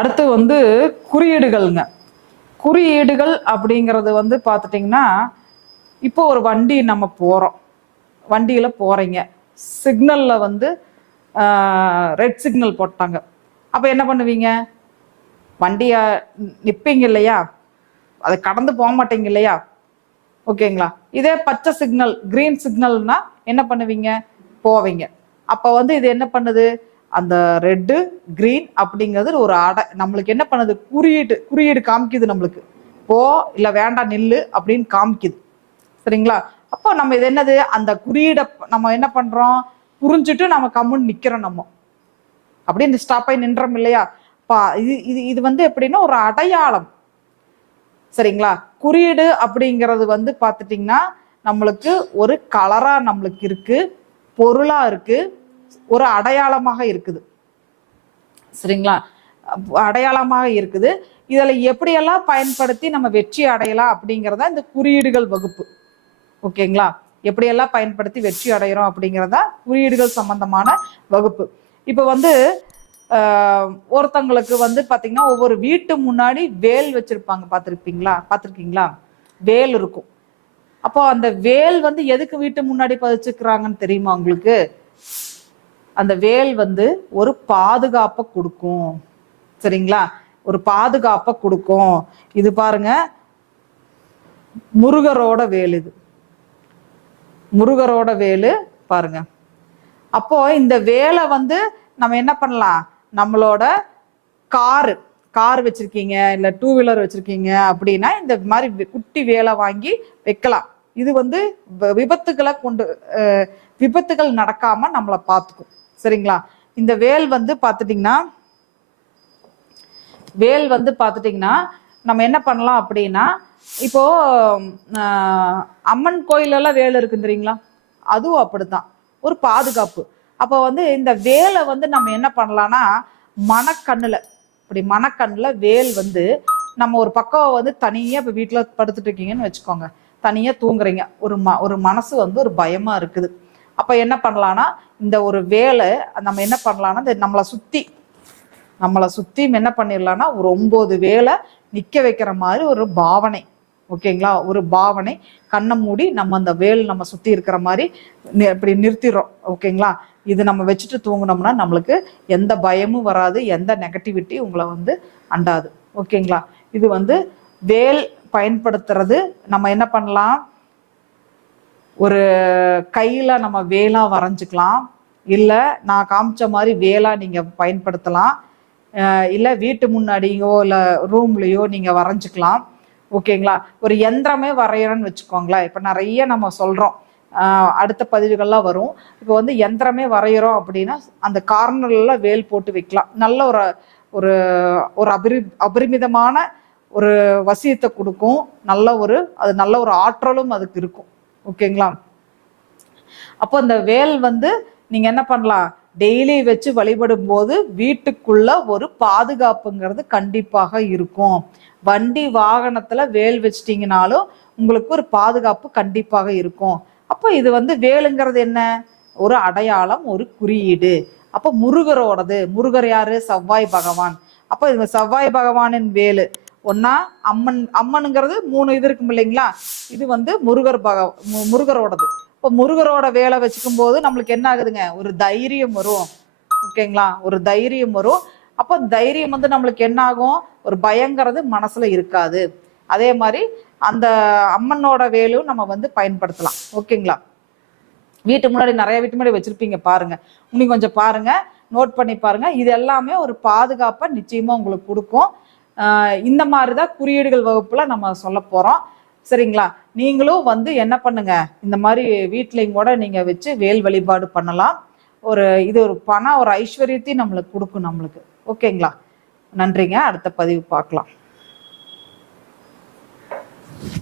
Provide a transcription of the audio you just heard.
அடுத்து வந்து குறியீடுகள்ங்க. குறியீடுகள் அப்படிங்கிறது வந்து பார்த்துட்டிங்கன்னா இப்போ ஒரு வண்டி நம்ம போகிறோம் வண்டியில் போகிறீங்க சிக்னலில் வந்து ரெட் சிக்னல் போட்டாங்க. அப்போ என்ன பண்ணுவீங்க? வண்டியை நிற்பீங்க இல்லையா? அதை கடந்து போக மாட்டீங்க இல்லையா? ஓகேங்களா? இதே பச்சை சிக்னல் கிரீன் சிக்னல்னா என்ன பண்ணுவீங்க? போவீங்க. அப்போ வந்து இது என்ன பண்ணுது? அந்த ரெட்டு கிரீன் அப்படிங்கிறது ஒரு அடை நம்மளுக்கு என்ன பண்ணுது? குறியீடு குறியீடு காமிக்குது நம்மளுக்கு. போ இல்லை வேண்டாம் நில்லு அப்படின்னு காமிக்குது. சரிங்களா? அப்போ நம்ம இது என்னது? அந்த குறியீடை நம்ம என்ன பண்ணுறோம் புரிஞ்சுட்டு நம்ம கம்முன்னு நிற்கிறோம் நம்ம. அப்படியே இந்த ஆகி நின்றோம் இல்லையா? பா இது இது இது வந்து எப்படின்னா ஒரு அடையாளம். சரிங்களா? குறியீடு அப்படிங்கிறது வந்து பார்த்துட்டிங்கன்னா நம்மளுக்கு ஒரு கலராக நம்மளுக்கு இருக்குது பொருளாக இருக்குது ஒரு அடையாளமாக இருக்குது. சரிங்களா? அடையாளமாக இருக்குது. இதில் எப்படியெல்லாம் பயன்படுத்தி நம்ம வெற்றி அடையலாம் அப்படிங்கிறதா இந்த குறியீடுகள் வகுப்பு. ஓகேங்களா? எப்படியெல்லாம் பயன்படுத்தி வெற்றி அடைகிறோம் அப்படிங்கிறதா குறியீடுகள் சம்பந்தமான வகுப்பு. இப்போ வந்து ஒருத்தங்களுக்கு வந்து பார்த்தீங்கன்னா ஒவ்வொரு வீட்டு முன்னாடி வேல் வச்சுருப்பாங்க. பார்த்துருப்பீங்களா? பார்த்துருக்கீங்களா? வேல் இருக்கும். அப்போ அந்த வேல் வந்து எதுக்கு வீட்டு முன்னாடி பதிச்சுக்கிறாங்கன்னு தெரியுமா உங்களுக்கு? அந்த வேல் வந்து ஒரு பாதுகாப்பை கொடுக்கும். சரிங்களா? ஒரு பாதுகாப்பை கொடுக்கும். இது பாருங்க. முருகரோட வேல் இது. முருகரோட வேலு பாருங்க. அப்போ இந்த வேலை வந்து நம்ம என்ன பண்ணலாம்? நம்மளோட காரு கார் வச்சிருக்கீங்க இல்ல டூ வீலர் வச்சிருக்கீங்க அப்படின்னா இந்த மாதிரி குட்டி வேலை வாங்கி வைக்கலாம். இது வந்து வ- விபத்துக்களை கொண்டு விபத்துகள் நடக்காம நம்மளை பார்த்துக்கும். சரிங்களா? இந்த வேல் வந்து பார்த்துட்டிங்கன்னா வேல் வந்து பார்த்துட்டிங்கன்னா நம்ம என்ன பண்ணலாம் அப்படின்னா இப்போ அம்மன் கோயிலெல்லாம் வேல் இருக்கு தெரியுங்களா? அதுவும் அப்படித்தான். ஒரு பாதுகாப்பு. அப்போ வந்து இந்த வேலை வந்து நம்ம என்ன பண்ணலாம்னா மனக்கண்ணுல இப்படி மனக்கண்ணுல வேல் வந்து நம்ம ஒரு பக்கம் வந்து தனியாக இப்போ வீட்டில் படுத்துட்டு இருக்கீங்கன்னு வச்சுக்கோங்க. தனியாக தூங்குறீங்க. ஒரு ம ஒரு மனசு வந்து ஒரு பயமாக இருக்குது. அப்போ என்ன பண்ணலான்னா இந்த ஒரு வேலை நம்ம என்ன பண்ணலான்னா இந்த நம்மளை சுற்றி நம்மளை சுற்றி என்ன பண்ணிடலான்னா ஒரு ஒம்பது வேலை நிற்க வைக்கிற மாதிரி ஒரு பாவனை. ஓகேங்களா ஒரு பாவனை. கண்ணை மூடி நம்ம அந்த வேல் நம்ம சுற்றி இருக்கிற மாதிரி நி- இப்படி நிறுத்திடுறோம். ஓகேங்களா இது நம்ம வச்சுட்டு தூங்குனோம்னா நம்மளுக்கு எந்த பயமும் வராது எந்த நெகட்டிவிட்டி உங்களை வந்து அண்டாது. ஓகேங்களா இது வந்து வேல் பயன்படுத்துறது நம்ம என்ன பண்ணலாம்? ஒரு கையில் நம்ம வேலாக வரைஞ்சிக்கலாம். இல்லை நான் காமிச்ச மாதிரி வேலாக நீங்கள் பயன்படுத்தலாம். இல்லை வீட்டு முன்னாடியோ இல்லை ரூம்லேயோ நீங்கள் வரைஞ்சிக்கலாம். ஓகேங்களா? ஒரு எந்திரமே வரைகிறோன்னு வச்சுக்கோங்களேன். இப்போ நிறைய நம்ம சொல்கிறோம் அடுத்த பதிவுகள்லாம் வரும். இப்போ வந்து எந்திரமே வரைகிறோம் அப்படின்னா அந்த கார்னர்லாம் வேல் போட்டு வைக்கலாம். நல்ல ஒரு ஒரு ஒரு அபரி அபரிமிதமான ஒரு வசியத்தை கொடுக்கும். நல்ல ஒரு அது நல்ல ஒரு ஆற்றலும் அதுக்கு இருக்கும். ஓகேங்களா? அப்போ அந்த வேல் வந்து நீங்க என்ன பண்ணலாம்? டெய்லி வச்சு வழிபடும் போது வீட்டுக்குள்ள ஒரு பாதுகாப்புங்கிறது கண்டிப்பாக இருக்கும். வண்டி வாகனத்துல வேல் வச்சிட்டீங்கனாலும் உங்களுக்கு ஒரு பாதுகாப்பு கண்டிப்பாக இருக்கும். அப்போ இது வந்து வேலுங்கிறது என்ன? ஒரு அடையாளம் ஒரு குறியீடு. அப்போ முருகரோடது. முருகர் யாரு? செவ்வாய் பகவான். அப்போ இது செவ்வாய் பகவானின் வேலு. ஒன்னா அம்மன் அம்மனுங்கிறது மூணு இது இருக்கும் இல்லைங்களா? இது வந்து முருகர் பக மு- முருகரோடது. இப்போ முருகரோட வேலை வச்சுக்கும் போது நம்மளுக்கு என்ன ஆகுதுங்க? ஒரு தைரியம் வரும். ஓகேங்களா? ஒரு தைரியம் வரும். அப்போ தைரியம் வந்து நம்மளுக்கு என்ன ஆகும்? ஒரு பயங்கிறது மனசுல இருக்காது. அதே மாதிரி அந்த அம்மனோட வேலும் நம்ம வந்து பயன்படுத்தலாம். ஓகேங்களா? வீட்டு முன்னாடி நிறைய வீட்டு முன்னாடி வச்சிருப்பீங்க பாருங்க. இன்னும் கொஞ்சம் பாருங்க. நோட் பண்ணி பாருங்க. இது எல்லாமே ஒரு பாதுகாப்பை நிச்சயமா உங்களுக்கு கொடுக்கும். இந்த மாதிரி தான் குறியீடுகள் வகுப்புல நம்ம சொல்ல போறோம். சரிங்களா? நீங்களும் வந்து என்ன பண்ணுங்க? இந்த மாதிரி வீட்லையும் கூட நீங்க வச்சு வேல் வழிபாடு பண்ணலாம். ஒரு இது ஒரு பணம் ஒரு ஐஸ்வர்யத்தையும் நம்மளுக்கு கொடுக்கும் நம்மளுக்கு. ஓகேங்களா? நன்றிங்க. அடுத்த பதிவு பார்க்கலாம்.